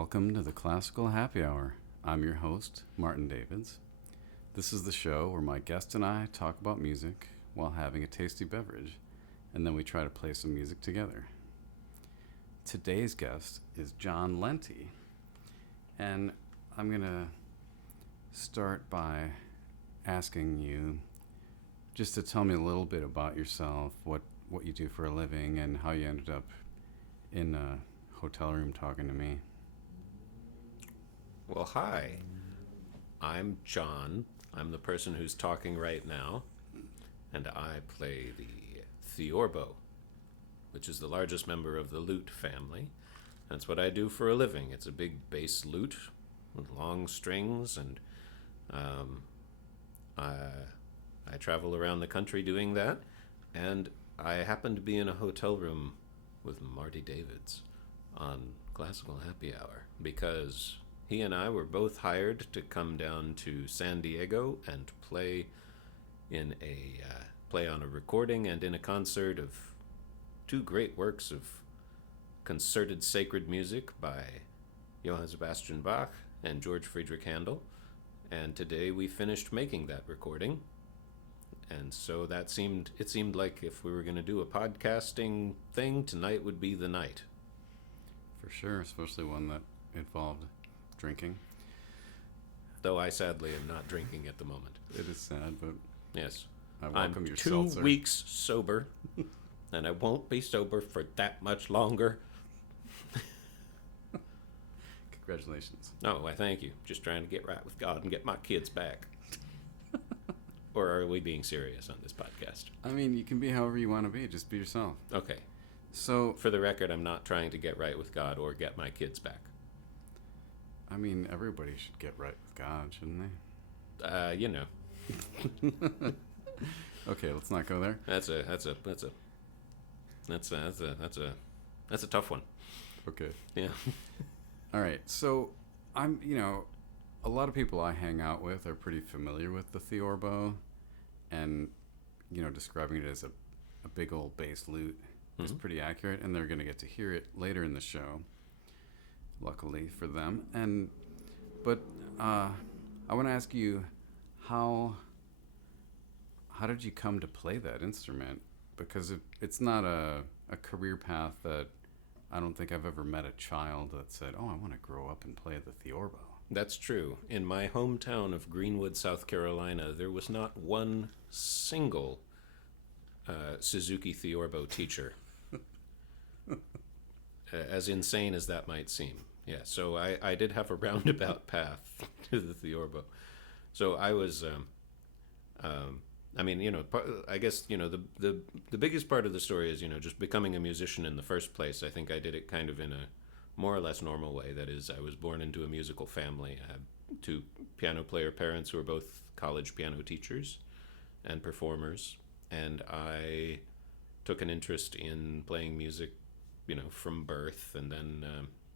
Welcome to the Classical Happy Hour. I'm your host, Martin Davids. This is the show where my guest and I talk about music while having a tasty beverage, and then we try to play some music together. Today's guest is Johan Lenti, and I'm going to start by asking you just to tell me a little bit about yourself, what you do for a living, and how you ended up in a hotel room talking to me. Well, hi. I'm John. I'm the person who's talking right now, and I play the theorbo, which is the largest member of the lute family. That's what I do for a living. It's a big bass lute with long strings, and I travel around the country doing that, and I happen to be in a hotel room with Marty Davids on Classical Happy Hour because he and I were both hired to come down to San Diego and play on a recording and in a concert of two great works of concerted sacred music by Johann Sebastian Bach and George Friedrich Handel. And today we finished making that recording. And so it seemed like if we were going to do a podcasting thing, tonight would be the night. For sure, especially one that involved drinking. Though I sadly am not drinking at the moment. It is sad, but yes, I welcome your 2 seltzer. weeks sober, and I won't be sober for that much longer. Congratulations. No, I thank you. Just trying to get right with God and get my kids back. Or are we being serious on this podcast? I mean, you can be however you want to be. Just be yourself. Okay. So, For the record, I'm not trying to get right with God or get my kids back. I mean, everybody should get right with God, shouldn't they? Okay, let's not go there. That's a tough one. Okay. Yeah. All right. So, a lot of people I hang out with are pretty familiar with the theorbo, and describing it as a big old bass lute is pretty accurate, and they're going to get to hear it later in the show, luckily for them. But I want to ask you, how did you come to play that instrument? Because it's not a career path that I don't think I've ever met a child that said, "Oh, I want to grow up and play the theorbo." That's true. In my hometown of Greenwood, South Carolina, there was not one single Suzuki theorbo teacher. As insane as that might seem. Yeah, so I did have a roundabout path to the theorbo. So I was, I guess, the biggest part of the story is, just becoming a musician in the first place. I think I did it kind of in a more or less normal way. That is, I was born into a musical family. I have two piano player parents who are both college piano teachers and performers, and I took an interest in playing music, from birth, and then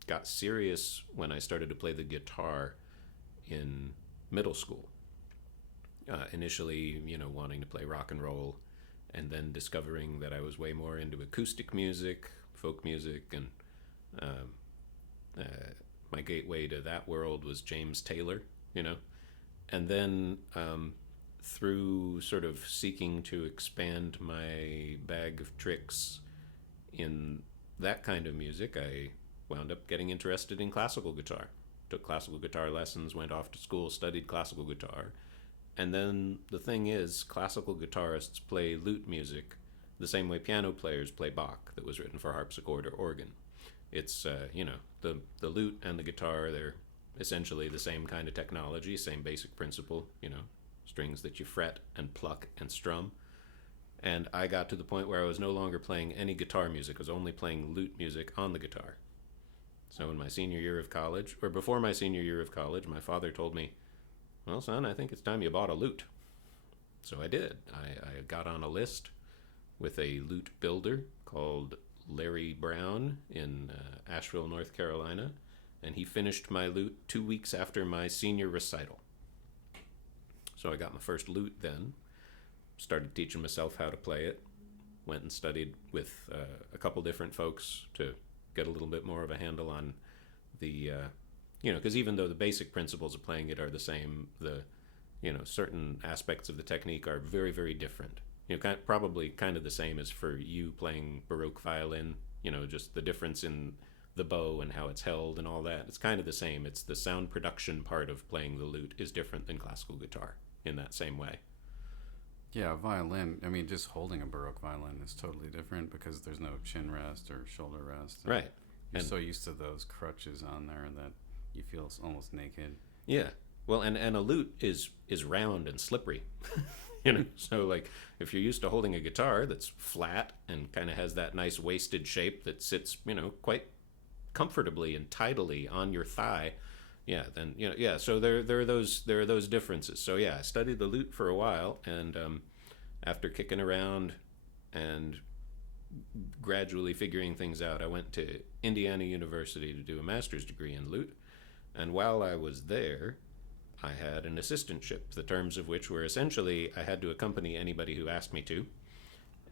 got serious when I started to play the guitar in middle school. Initially, wanting to play rock and roll, and then discovering that I was way more into acoustic music, folk music, and my gateway to that world was James Taylor, and then through sort of seeking to expand my bag of tricks in that kind of music, I wound up getting interested in classical guitar. Took classical guitar lessons, went off to school, studied classical guitar. And then the thing is, classical guitarists play lute music the same way piano players play Bach, that was written for harpsichord or organ. It's, the lute and the guitar, they're essentially the same kind of technology, same basic principle, strings that you fret and pluck and strum. And I got to the point where I was no longer playing any guitar music. I was only playing lute music on the guitar. So in my senior year of college, or before my senior year of college, my father told me, "Well, son, I think it's time you bought a lute." So I did. I got on a list with a lute builder called Larry Brown in Asheville, North Carolina, and he finished my lute 2 weeks after my senior recital. So I got my first lute then, started teaching myself how to play it, went and studied with a couple different folks to get a little bit more of a handle on the because even though the basic principles of playing it are the same, the certain aspects of the technique are very, very different. Probably kind of the same as for you playing Baroque violin. Just the difference in the bow and how it's held and all that. It's kind of the same. It's the sound production part of playing the lute is different than classical guitar in that same way. Yeah, violin. I mean, just holding a Baroque violin is totally different because there's no chin rest or shoulder rest. Right. You're And so used to those crutches on there that you feel almost naked. yeah. Well, and a lute is round and slippery. So like if you're used to holding a guitar that's flat and kind of has that nice waisted shape that sits, quite comfortably and tidily on your thigh, yeah, then yeah. So there are those differences. So yeah, I studied the lute for a while, and after kicking around and gradually figuring things out, I went to Indiana University to do a master's degree in lute. And while I was there, I had an assistantship, the terms of which were essentially I had to accompany anybody who asked me to.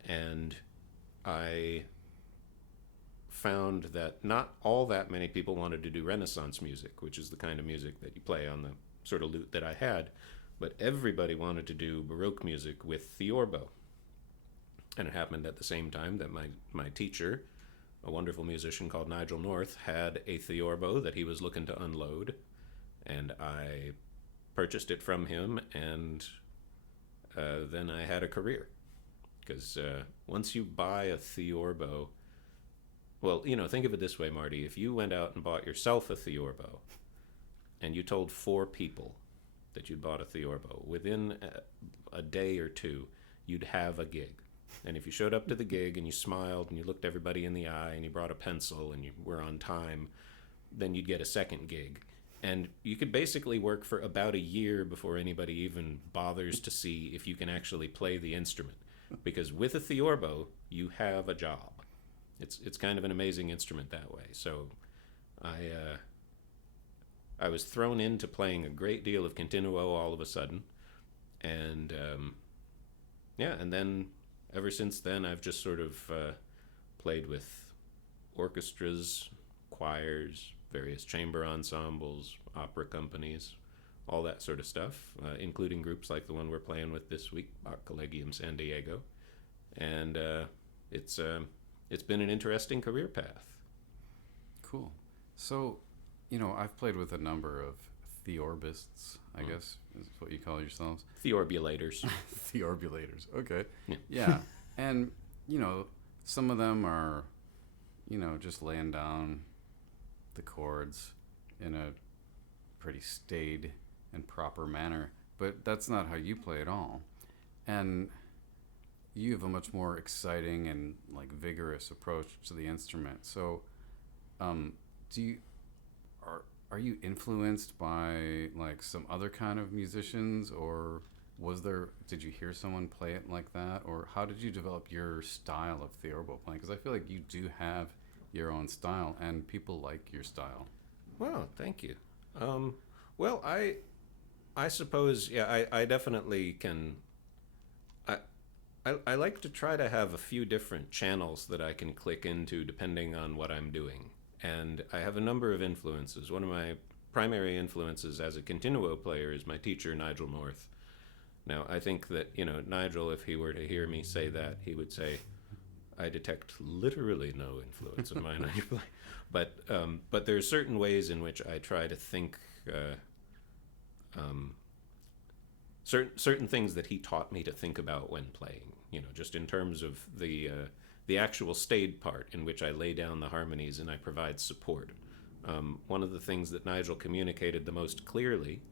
And I found that not all that many people wanted to do Renaissance music, which is the kind of music that you play on the sort of lute that I had, but everybody wanted to do Baroque music with theorbo. And it happened at the same time that my teacher, a wonderful musician called Nigel North, had a theorbo that he was looking to unload, and I purchased it from him, and then I had a career. Because once you buy a theorbo, well, think of it this way, Marty. If you went out and bought yourself a theorbo, and you told 4 people that you'd bought a theorbo, within a day or two, you'd have a gig. And if you showed up to the gig and you smiled and you looked everybody in the eye and you brought a pencil and you were on time, then you'd get a second gig. And you could basically work for about a year before anybody even bothers to see if you can actually play the instrument. Because with a theorbo, you have a job. It's kind of an amazing instrument that way. So I was thrown into playing a great deal of continuo all of a sudden. And yeah, and then ever since then, I've just sort of played with orchestras, choirs, various chamber ensembles, opera companies, all that sort of stuff, including groups like the one we're playing with this week, Bach Collegium San Diego. And it's been an interesting career path. Cool. So, I've played with a number of theorbists, I guess is what you call yourselves. Theorbulators. Theorbulators. Okay. Yeah. Yeah. And, some of them are, just laying down the chords in a pretty staid and proper manner. But that's not how you play at all. And you have a much more exciting and vigorous approach to the instrument. So, are you influenced by some other kind of musicians, or did you hear someone play it like that, or how did you develop your style of theorbo playing? Because I feel like you do have your own style, and people like your style. Well, thank you. Well, I suppose, yeah, I definitely can. I like to try to have a few different channels that I can click into depending on what I'm doing. And I have a number of influences. One of my primary influences as a continuo player is my teacher, Nigel North. Now, I think that, Nigel, if he were to hear me say that, he would say, I detect literally no influence of mine on your play. But there are certain ways in which I try to think, certain things that he taught me to think about when playing, just in terms of the actual staid part in which I lay down the harmonies and I provide support. One of the things that Nigel communicated the most clearly,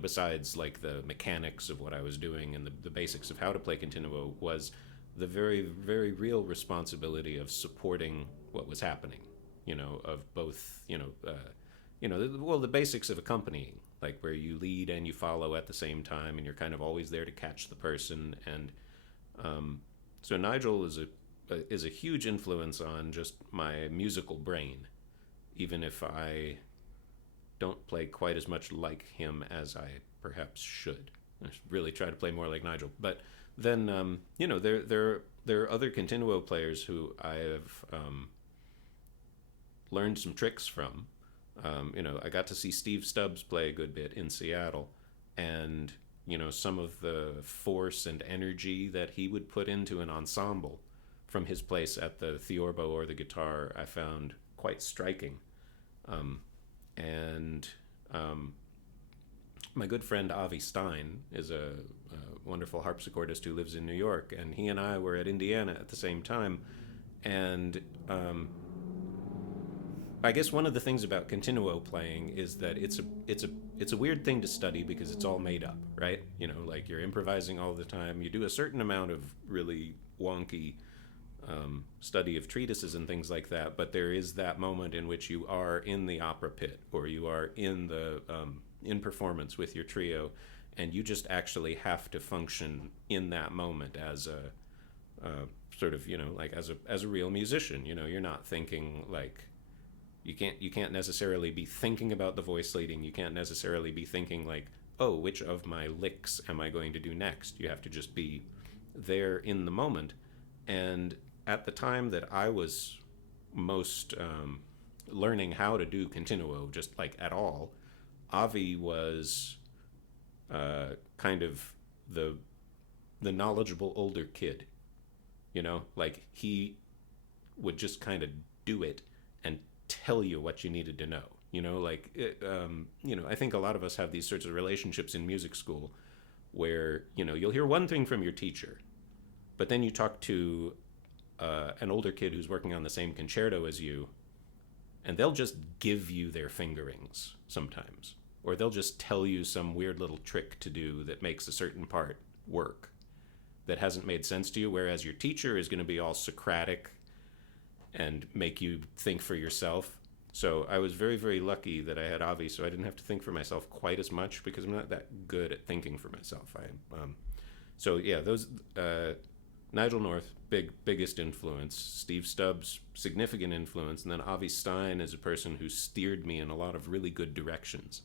besides the mechanics of what I was doing and the basics of how to play continuo, was the very, very real responsibility of supporting what was happening, of both, the basics of accompanying, where you lead and you follow at the same time and you're kind of always there to catch the person. And so Nigel is a huge influence on just my musical brain, even if I don't play quite as much like him as I perhaps should. I should really try to play more like Nigel. But then, there are other continuo players who I have learned some tricks from. I got to see Steve Stubbs play a good bit in Seattle, and some of the force and energy that he would put into an ensemble from his place at the theorbo or the guitar, I found quite striking. And my good friend Avi Stein is a wonderful harpsichordist who lives in New York, and he and I were at Indiana at the same time. And I guess one of the things about continuo playing is that it's a weird thing to study because it's all made up, right? Like you're improvising all the time. You do a certain amount of really wonky study of treatises and things like that, but there is that moment in which you are in the opera pit, or you are in the in performance with your trio, and you just actually have to function in that moment as a sort of like as a real musician. You're not thinking like you can't necessarily be thinking about the voice leading. You can't necessarily be thinking like, oh, which of my licks am I going to do next? You have to just be there in the moment. And at the time that I was most learning how to do continuo, just like at all, Avi was kind of the knowledgeable older kid. Like he would just kind of do it and tell you what you needed to know. I think a lot of us have these sorts of relationships in music school where you'll hear one thing from your teacher, but then you talk to an older kid who's working on the same concerto as you, and they'll just give you their fingerings sometimes, or they'll just tell you some weird little trick to do that makes a certain part work that hasn't made sense to you, whereas your teacher is going to be all Socratic and make you think for yourself. So I was very, very lucky that I had Avi, so I didn't have to think for myself quite as much because I'm not that good at thinking for myself. So yeah, those Nigel North, biggest influence. Steve Stubbs, significant influence, and then Avi Stein is a person who steered me in a lot of really good directions.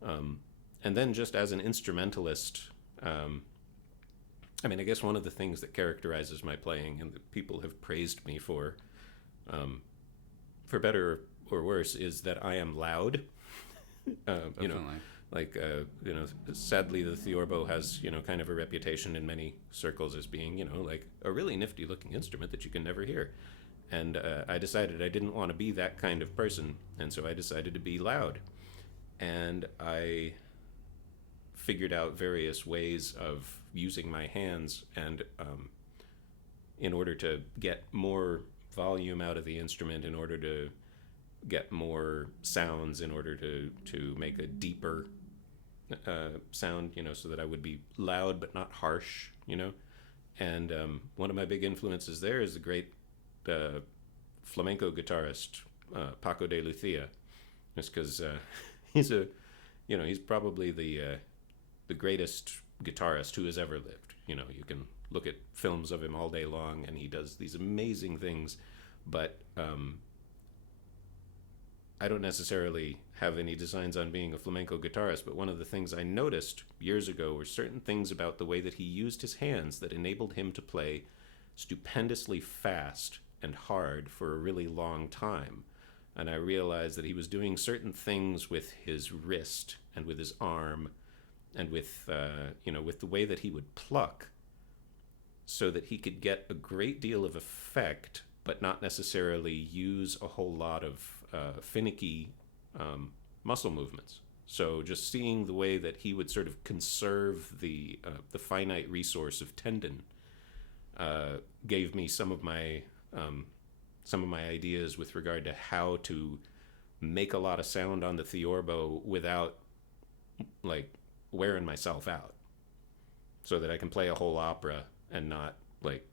And then just as an instrumentalist, I guess one of the things that characterizes my playing and that people have praised me for better or worse, is that I am loud. Sadly, the theorbo has, kind of a reputation in many circles as being, like a really nifty looking instrument that you can never hear. And I decided I didn't want to be that kind of person, and so I decided to be loud. And I figured out various ways of using my hands and in order to get more volume out of the instrument, in order to get more sounds, in order to make a deeper sound, so that I would be loud but not harsh, And one of my big influences there is the great flamenco guitarist Paco de Lucia, just because he's probably the greatest guitarist who has ever lived. You can look at films of him all day long, and he does these amazing things, but I don't necessarily have any designs on being a flamenco guitarist, but one of the things I noticed years ago were certain things about the way that he used his hands that enabled him to play stupendously fast and hard for a really long time. And I realized that he was doing certain things with his wrist and with his arm and with the way that he would pluck, so that he could get a great deal of effect, but not necessarily use a whole lot of finicky muscle movements. So just seeing the way that he would sort of conserve the finite resource of tendon gave me some of my ideas with regard to how to make a lot of sound on the theorbo without like wearing myself out, so that I can play a whole opera and not like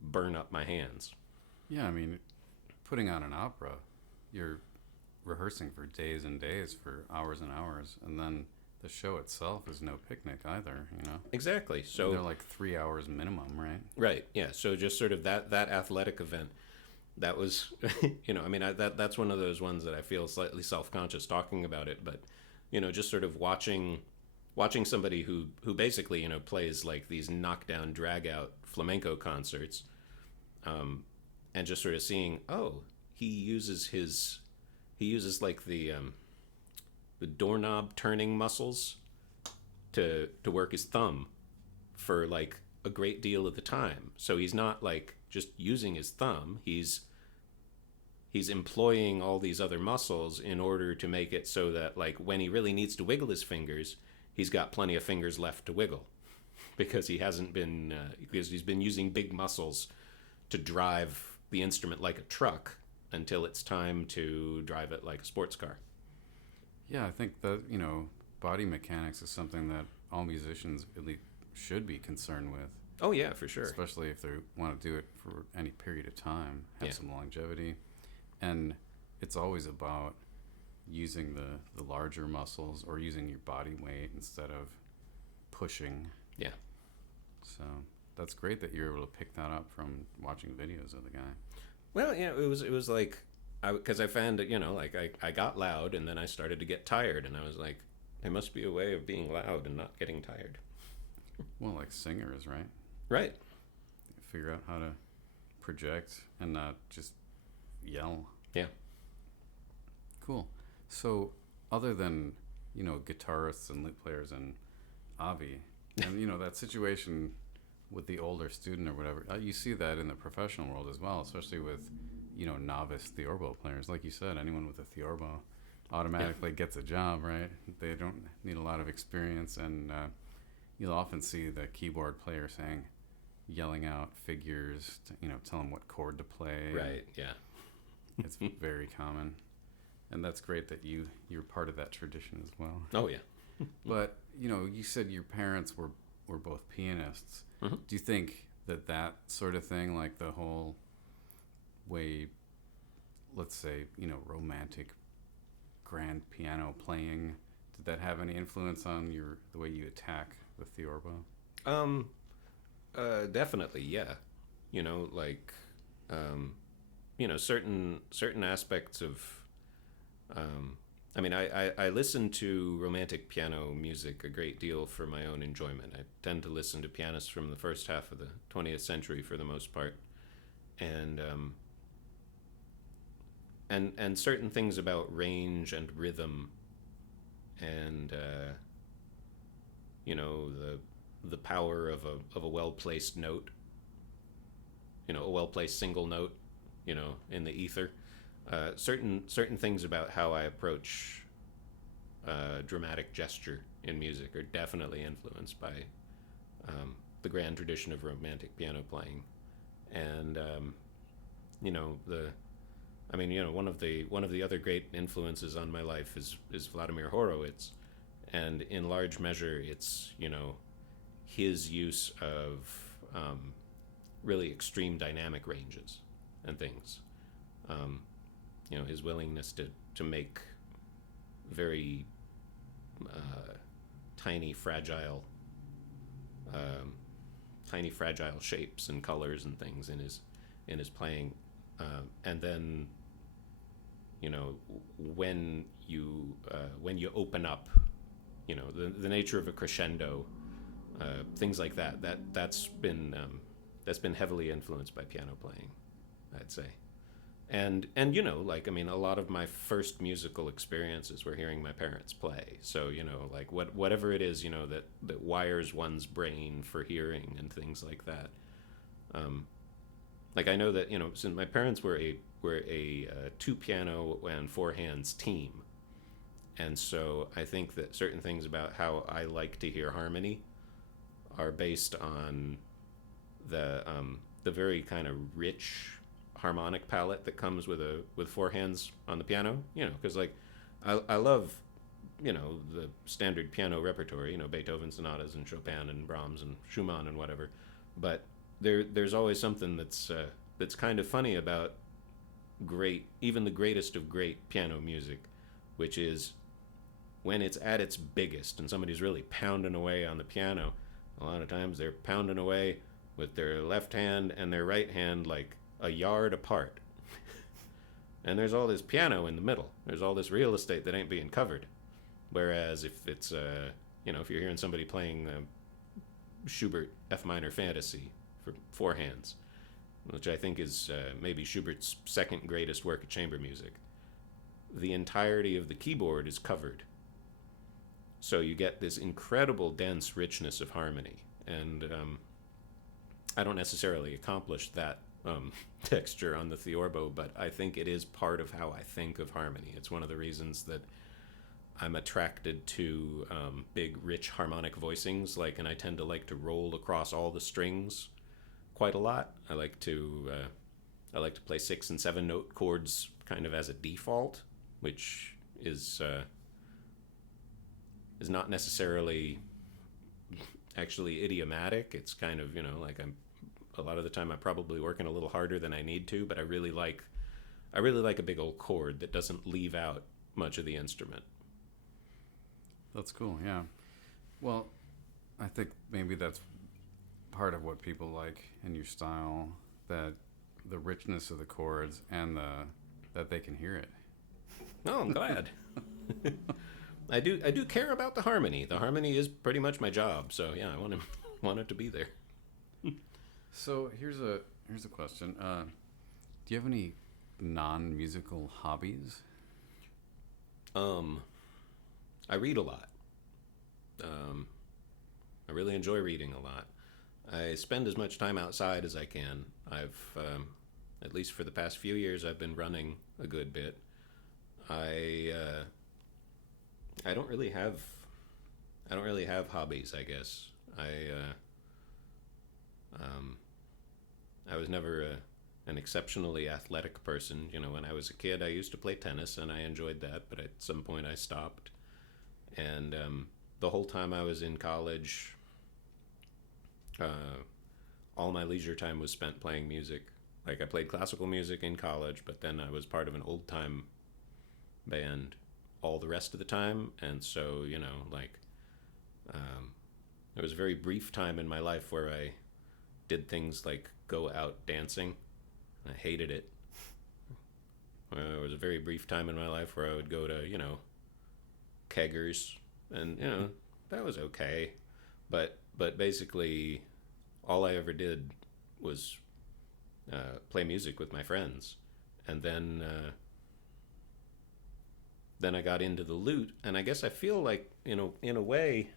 burn up my hands. Yeah, putting on an opera, you're rehearsing for days and days, for hours and hours, and then the show itself is no picnic either, Exactly. So they're like 3 hours minimum, right? Right. Yeah. So just sort of that athletic event, that was, that's one of those ones that I feel slightly self-conscious talking about it, but just sort of watching somebody who basically plays like these knockdown, drag out flamenco concerts, and just sort of seeing, oh, he uses like the doorknob turning muscles to work his thumb for like a great deal of the time. So he's not like just using his thumb. He's employing all these other muscles in order to make it so that like when he really needs to wiggle his fingers, he's got plenty of fingers left to wiggle because because he's been using big muscles to drive the instrument like a truck until it's time to drive it like a sports car. Yeah, I think that, body mechanics is something that all musicians at least should be concerned with. Oh yeah, for sure. Especially if they want to do it for any period of time, have Yeah. some longevity. And it's always about using the larger muscles or using your body weight instead of pushing. Yeah. So that's great that you're able to pick that up from watching videos of the guy. Well, yeah, it was like, because I found that, like I got loud and then I started to get tired and I was like, there must be a way of being loud and not getting tired. Well, like singers, right? Right. Figure out how to project and not just yell. Yeah. Cool. So other than, guitarists and lute players and Avi, and, that situation with the older student or whatever, you see that in the professional world as well, especially with, novice theorbo players. Like you said, anyone with a theorbo automatically gets a job, right? They don't need a lot of experience, and you'll often see the keyboard player yelling out figures to, tell them what chord to play. Right, yeah. It's very common. And that's great that you're part of that tradition as well. Oh, yeah. But, you said your parents were both pianists. Mm-hmm. Do you think that sort of thing, like the whole way, let's say, romantic grand piano playing, did that have any influence on the way you attack the theorbo? Definitely, yeah. Like, certain aspects of, I listen to romantic piano music a great deal for my own enjoyment. I tend to listen to pianists from the first half of the 20th century for the most part. And certain things about range and rhythm and, the power of a well-placed note, a well-placed single note, in the ether. Certain things about how I approach dramatic gesture in music are definitely influenced by the grand tradition of romantic piano playing, and one of the other great influences on my life is Vladimir Horowitz, and in large measure it's his use of really extreme dynamic ranges and things. His willingness to make very tiny, fragile shapes and colors and things in his playing, and then when you open up, the nature of a crescendo, things like that's been heavily influenced by piano playing, I'd say. And a lot of my first musical experiences were hearing my parents play. So, like whatever it is, that wires one's brain for hearing and things like that. Like I know that, since my parents were a two piano and four hands team. And so I think that certain things about how I like to hear harmony are based on the very kind of rich harmonic palette that comes with four hands on the piano, because like I love the standard piano repertory, Beethoven sonatas and Chopin and Brahms and Schumann and whatever, but there's always something that's kind of funny about even the greatest of great piano music, which is when it's at its biggest and somebody's really pounding away on the piano. A lot of times they're pounding away with their left hand and their right hand like a yard apart. And there's all this piano in the middle. There's all this real estate that ain't being covered. Whereas if it's, if you're hearing somebody playing Schubert F minor Fantasy for four hands, which I think is maybe Schubert's second greatest work of chamber music, the entirety of the keyboard is covered. So you get this incredible dense richness of harmony. And I don't necessarily accomplish that texture on the theorbo, but I think it is part of how I think of harmony. It's one of the reasons that I'm attracted to big, rich harmonic voicings, and I tend to like to roll across all the strings quite a lot. I like to play 6 and 7 note chords kind of as a default, which is not necessarily actually idiomatic. It's kind of, I'm a lot of the time I'm probably working a little harder than I need to, but I really like a big old chord that doesn't leave out much of the instrument. That's cool. Yeah. Well, I think maybe that's part of what people like in your style, that the richness of the chords and that they can hear it. Oh, I'm glad. I do care about the harmony. The harmony is pretty much my job. So yeah, I want it to be there. So here's a question. Do you have any non-musical hobbies? I read a lot. I really enjoy reading a lot. I spend as much time outside as I can. I've at least for the past few years, I've been running a good bit. I don't really have hobbies, I guess. I was never an exceptionally athletic person. When I was a kid, I used to play tennis, and I enjoyed that. But at some point, I stopped. And the whole time I was in college, all my leisure time was spent playing music. I played classical music in college, but then I was part of an old time band all the rest of the time. And so, there was a very brief time in my life where I did things like go out dancing. I hated it. There was a very brief time in my life where I would go to, keggers, and that was okay. But basically, all I ever did was play music with my friends, and then I got into the lute, and I guess I feel like in a way,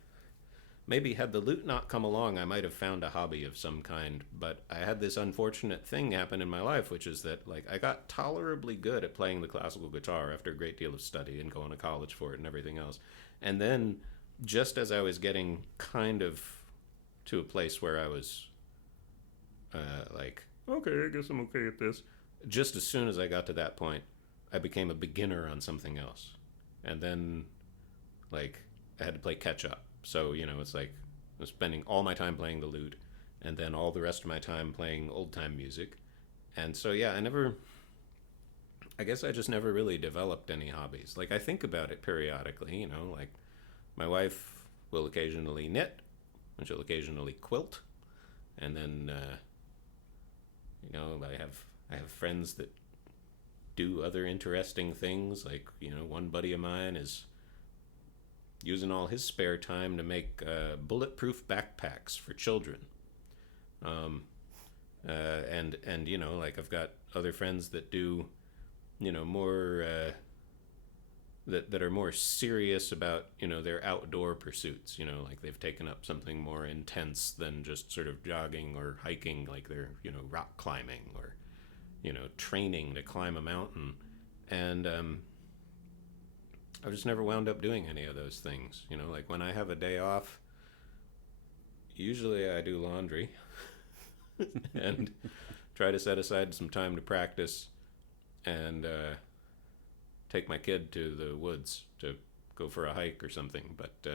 maybe had the lute not come along, I might have found a hobby of some kind. But I had this unfortunate thing happen in my life, which is that I got tolerably good at playing the classical guitar after a great deal of study and going to college for it and everything else. And then just as I was getting kind of to a place where I was okay, I guess I'm okay at this, just as soon as I got to that point, I became a beginner on something else. And then I had to play catch up. So, it's I was spending all my time playing the lute, and then all the rest of my time playing old time music. And so, yeah, I guess I just never really developed any hobbies. I think about it periodically, my wife will occasionally knit, and she'll occasionally quilt. And then, I have friends that do other interesting things. One buddy of mine is using all his spare time to make bulletproof backpacks for children. And I've got other friends that do, more that are more serious about their outdoor pursuits. They've taken up something more intense than just sort of jogging or hiking, they're rock climbing or training to climb a mountain. And I've just never wound up doing any of those things. When I have a day off, usually I do laundry and try to set aside some time to practice and take my kid to the woods to go for a hike or something. But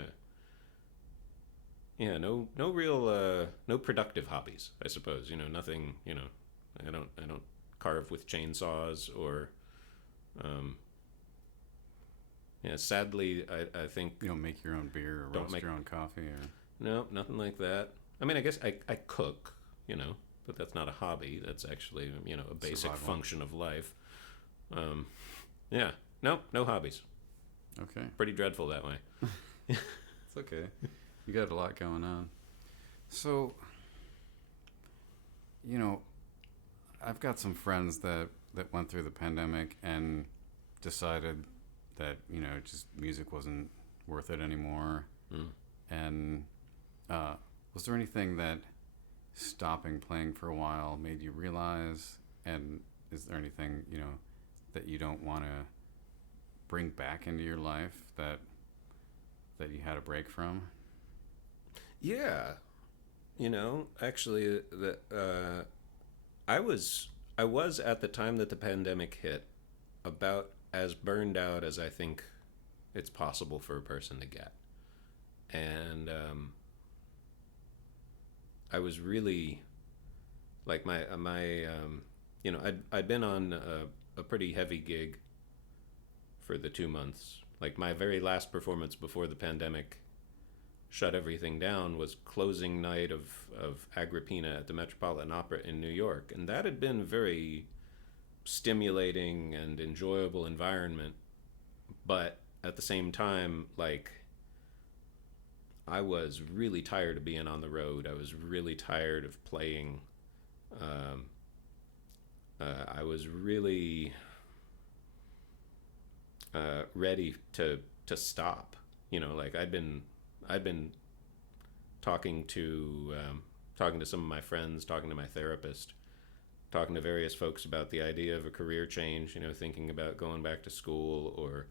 no real no productive hobbies, I suppose. Nothing. I don't carve with chainsaws or. Sadly, I think... You don't make your own beer or roast your own coffee? Or... No, nothing like that. I mean, I guess I cook, but that's not a hobby. That's actually, a basic survival function of life. No hobbies. Okay. Pretty dreadful that way. It's okay. You got a lot going on. So, I've got some friends that went through the pandemic and decided that just music wasn't worth it anymore. Mm. And was there anything that stopping playing for a while made you realize? And is there anything that you don't want to bring back into your life that you had a break from? Yeah, actually, I was at the time that the pandemic hit about as burned out as I think it's possible for a person to get, and I was really like I'd been on a pretty heavy gig for the 2 months. Like my very last performance before the pandemic shut everything down was closing night of Agrippina at the Metropolitan Opera in New York. And that had been a very stimulating and enjoyable environment. But at the same time, like, I was really tired of being on the road. I was really tired of playing. Um, I was really ready to stop. Like I'd been talking to some of my friends, talking to my therapist, talking to various folks about the idea of a career change. Thinking about going back to school or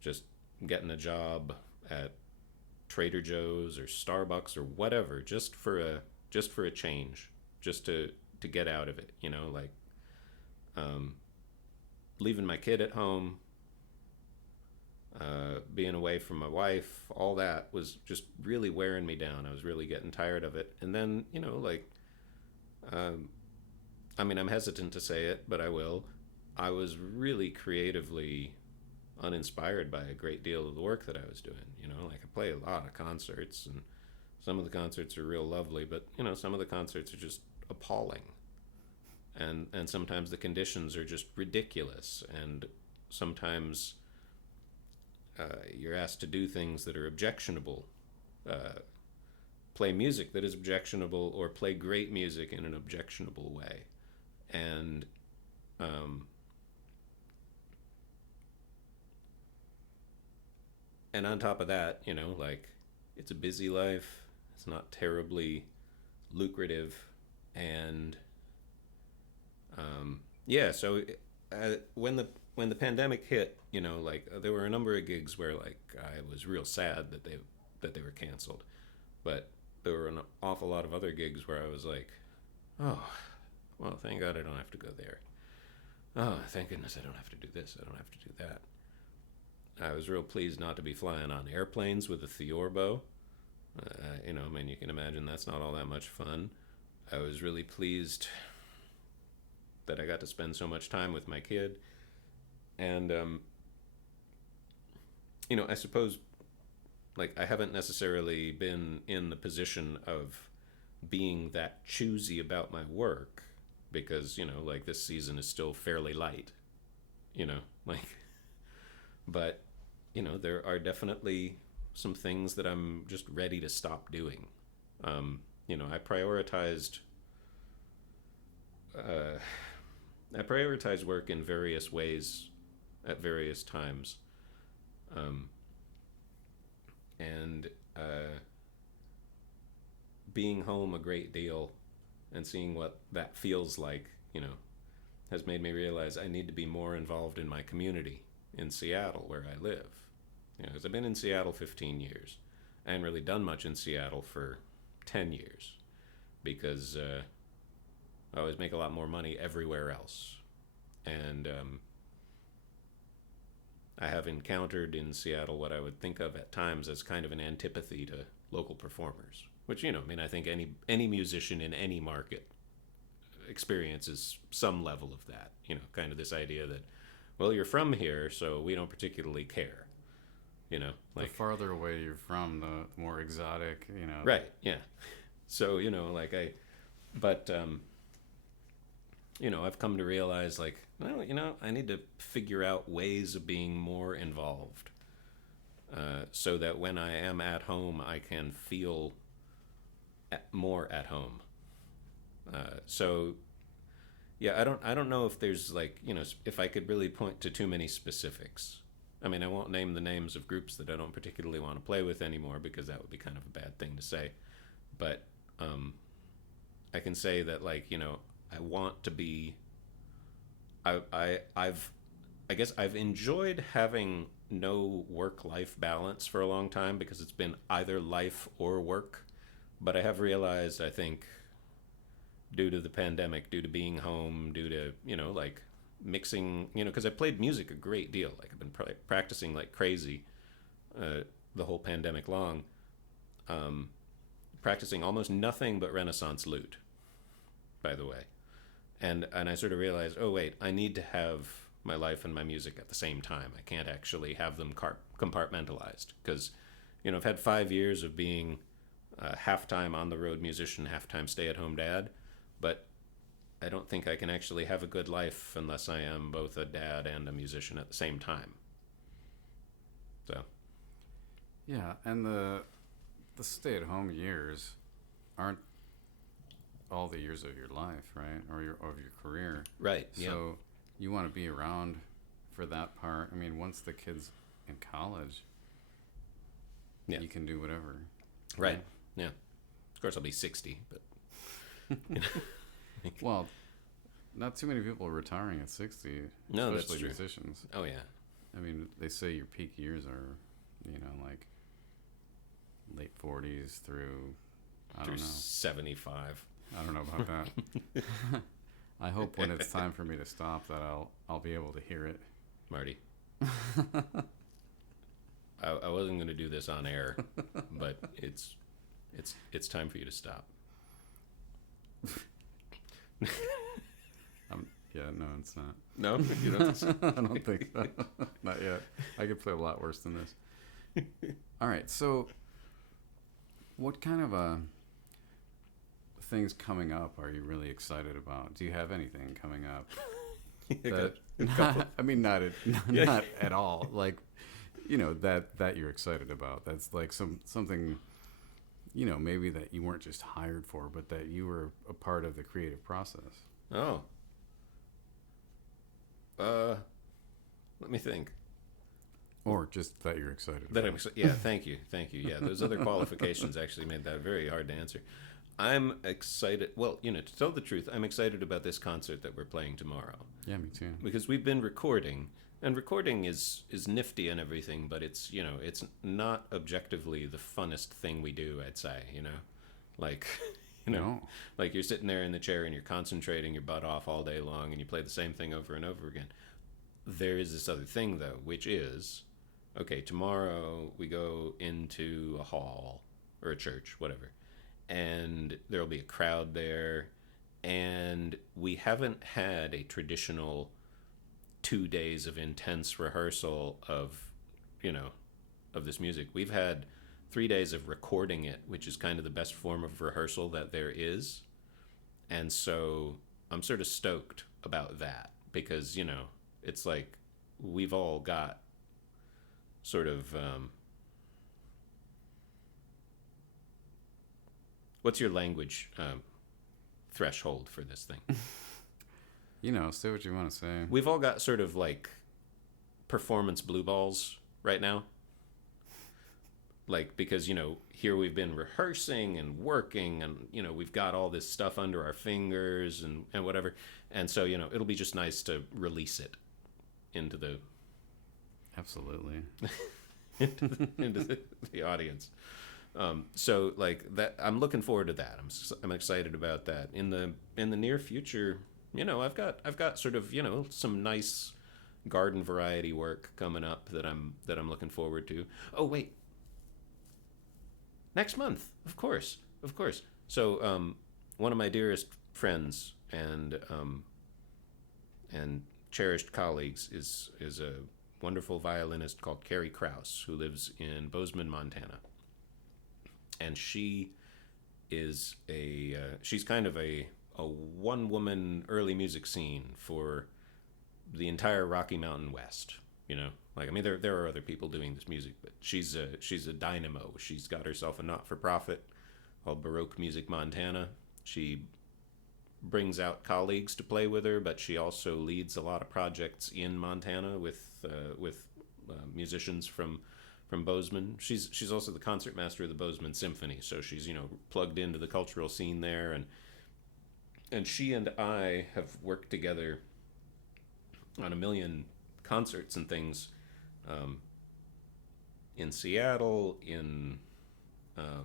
just getting a job at Trader Joe's or Starbucks or whatever, just for a change, just to get out of it. Like um, leaving my kid at home, being away from my wife, all that was just really wearing me down. I was really getting tired of it. And then, um, I'm hesitant to say it, but I will. I was really creatively uninspired by a great deal of the work that I was doing. Like I play a lot of concerts, and some of the concerts are real lovely, but, some of the concerts are just appalling. And sometimes the conditions are just ridiculous. And sometimes you're asked to do things that are objectionable, play music that is objectionable, or play great music in an objectionable way. And um, and on top of that, like it's a busy life. It's not terribly lucrative, and yeah. So when the pandemic hit, like there were a number of gigs where like I was real sad that they were canceled, but there were an awful lot of other gigs where I was like, oh, well, thank God I don't have to go there. Oh, thank goodness I don't have to do this. I don't have to do that. I was real pleased not to be flying on airplanes with a theorbo. You can imagine that's not all that much fun. I was really pleased that I got to spend so much time with my kid. And, I suppose, like, I haven't necessarily been in the position of being that choosy about my work because, like, this season is still fairly light, like, but, there are definitely some things that I'm just ready to stop doing. I uh, prioritized work in various ways at various times, um, and being home a great deal and seeing what that feels like, has made me realize I need to be more involved in my community in Seattle where I live. Because I've been in Seattle 15 years. I hadn't really done much in Seattle for 10 years because I always make a lot more money everywhere else. And I have encountered in Seattle what I would think of at times as kind of an antipathy to local performers, which, I think any musician in any market experiences some level of that, kind of this idea that, well, you're from here, so we don't particularly care, like The farther away you're from, the more exotic, right, yeah. So, but I've come to realize, like, well, I need to figure out ways of being more involved, so that when I am at home, I can feel more at home. So, Yeah, I don't know if there's like, if I could really point to too many specifics. I mean, I won't name the names of groups that I don't particularly want to play with anymore because that would be kind of a bad thing to say. But um, I can say that, like, I want to be. I've I guess I've enjoyed having no work life balance for a long time because it's been either life or work. But I have realized, I think, due to the pandemic, due to being home, due to, like mixing, because I played music a great deal. Like I've been practicing like crazy the whole pandemic long, um, practicing almost nothing but Renaissance lute, by the way. And I sort of realized, oh wait, I need to have my life and my music at the same time. I can't actually have them compartmentalized because, I've had 5 years of being a half-time on the road musician, half-time stay-at-home dad, but I don't think I can actually have a good life unless I am both a dad and a musician at the same time. So Yeah, and the stay-at-home years aren't all the years of your life, right? Or of your career. right, So yeah, you want to be around for that part. I mean, once the kid's in college, yeah, you can do whatever. right, yeah. Of course, I'll be 60, but Well, not too many people are retiring at 60, no, that's especially true. musicians. Oh yeah, I mean, they say your peak years are, like late 40s through, I through don't know. 75. I don't know about that. I hope when it's time for me to stop that I'll be able to hear it. Marty, I wasn't going to do this on air, but it's time for you to stop. Yeah, no, it's not. No, you don't. I don't think so. Not yet. I could play a lot worse than this. All right, so what kind of things coming up are you really excited about? Do you have anything coming up? I mean, not at all. Like, that you're excited about. That's like something, maybe that you weren't just hired for, but that you were a part of the creative process. Oh, let me think. Or just that you're excited That about. yeah, thank you. Yeah, those other qualifications actually made that very hard to answer. I'm excited. Well, to tell the truth, I'm excited about this concert that we're playing tomorrow Yeah, me too. because we've been recording, and recording is nifty and everything, but it's it's not objectively the funnest thing we do. I'd say, like No. like you're sitting there in the chair and you're concentrating your butt off all day long, and you play the same thing over and over again. There is this other thing though, which is, okay, tomorrow we go into a hall or a church, whatever, and there'll be a crowd there, and we haven't had a traditional 2 days of intense rehearsal you know of this music. We've had 3 days of recording it, which is kind of the best form of rehearsal that there is. And so I'm sort of stoked about that because it's like we've all got sort of what's your language threshold for this thing? Say what you want to say. We've all got sort of like performance blue balls right now. Like, because, here we've been rehearsing and working and, we've got all this stuff under our fingers and whatever. And so, it'll be just nice to release it into the Absolutely. into the audience. So like that, I'm looking forward to that. I'm excited about that. In the near future, I've got sort of, some nice garden variety work coming up that I'm looking forward to. Oh wait, next month, of course. So one of my dearest friends and cherished colleagues is a wonderful violinist called Carrie Krause, who lives in Bozeman, Montana. And she is she's kind of a one-woman early music scene for the entire Rocky Mountain West. Like, I mean, there are other people doing this music, but she's a dynamo. She's got herself a not-for-profit called Baroque Music Montana. She brings out colleagues to play with her, but she also leads a lot of projects in Montana with musicians from Bozeman. She's also the concertmaster of the Bozeman Symphony, so she's plugged into the cultural scene there, and she and I have worked together on a million concerts and things, in Seattle, in uh,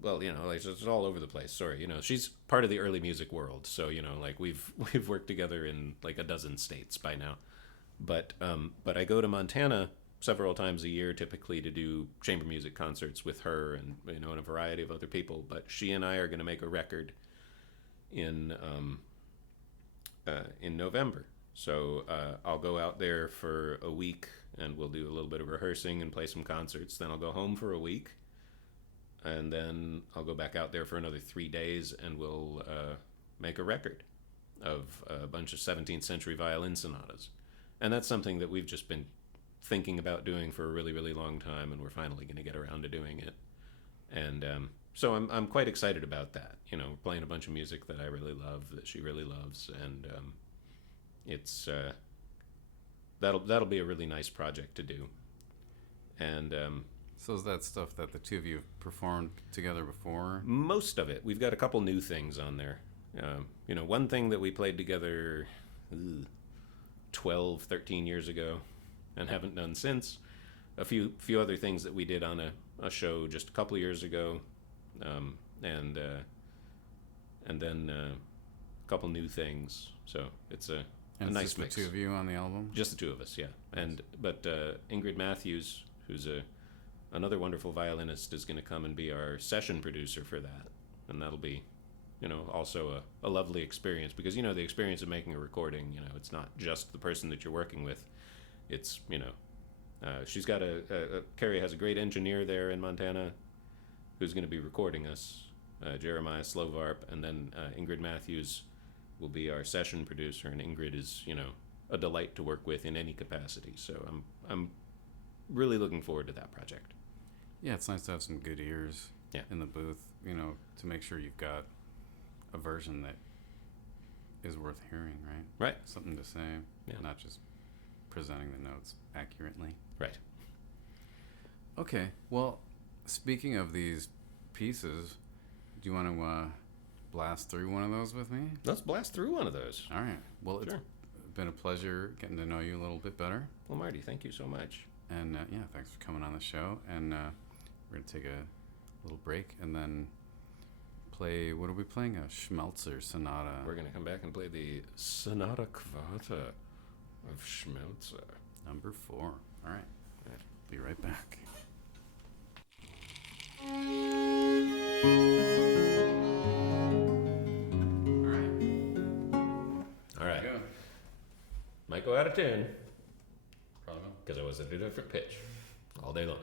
well, like it's all over the place. Sorry, she's part of the early music world, so like we've worked together in like a dozen states by now. But I go to Montana several times a year, typically to do chamber music concerts with her and and a variety of other people. But she and I are going to make a record in November. So I'll go out there for a week and we'll do a little bit of rehearsing and play some concerts. Then I'll go home for a week, and then I'll go back out there for another 3 days, and we'll make a record of a bunch of 17th century violin sonatas. And that's something that we've just been thinking about doing for a really, really long time, and we're finally going to get around to doing it. And so I'm quite excited about that. We're playing a bunch of music that I really love, that she really loves, and it's that'll be a really nice project to do. And So is that stuff that the two of you have performed together before? most of it, we've got a couple new things on there. One thing that we played together 12, 13 years ago and haven't done since. A few other things that we did on a show just a couple years ago, and then a couple new things. So it's a And nice it's just mix. the two of you on the album? Just the two of us, yeah. But Ingrid Matthews, who's another wonderful violinist, is going to come and be our session producer for that, and that'll be, also a lovely experience, because the experience of making a recording, it's not just the person that you're working with. It's she's got Carrie has a great engineer there in Montana, who's going to be recording us, Jeremiah Slovarp, and then Ingrid Matthews will be our session producer, and Ingrid is a delight to work with in any capacity. So I'm really looking forward to that project. Yeah, it's nice to have some good ears Yeah. in the booth, to make sure you've got a version that is worth hearing, right? Right. Something to say, Yeah. not just presenting the notes accurately. Right. Okay, well, speaking of these pieces, do you want to blast through one of those with me? Let's blast through one of those. All right. Well, it's Sure. been a pleasure getting to know you a little bit better. Well, Marty, thank you so much. And yeah, thanks for coming on the show. And we're going to take a little break and then play, what are we playing? A Schmelzer Sonata. We're going to come back and play the Sonata Quarta of Schmelzer. Number 4. All right. Be right back. All right. Go. Might go out of tune Probably will. because I was at a different pitch all day long.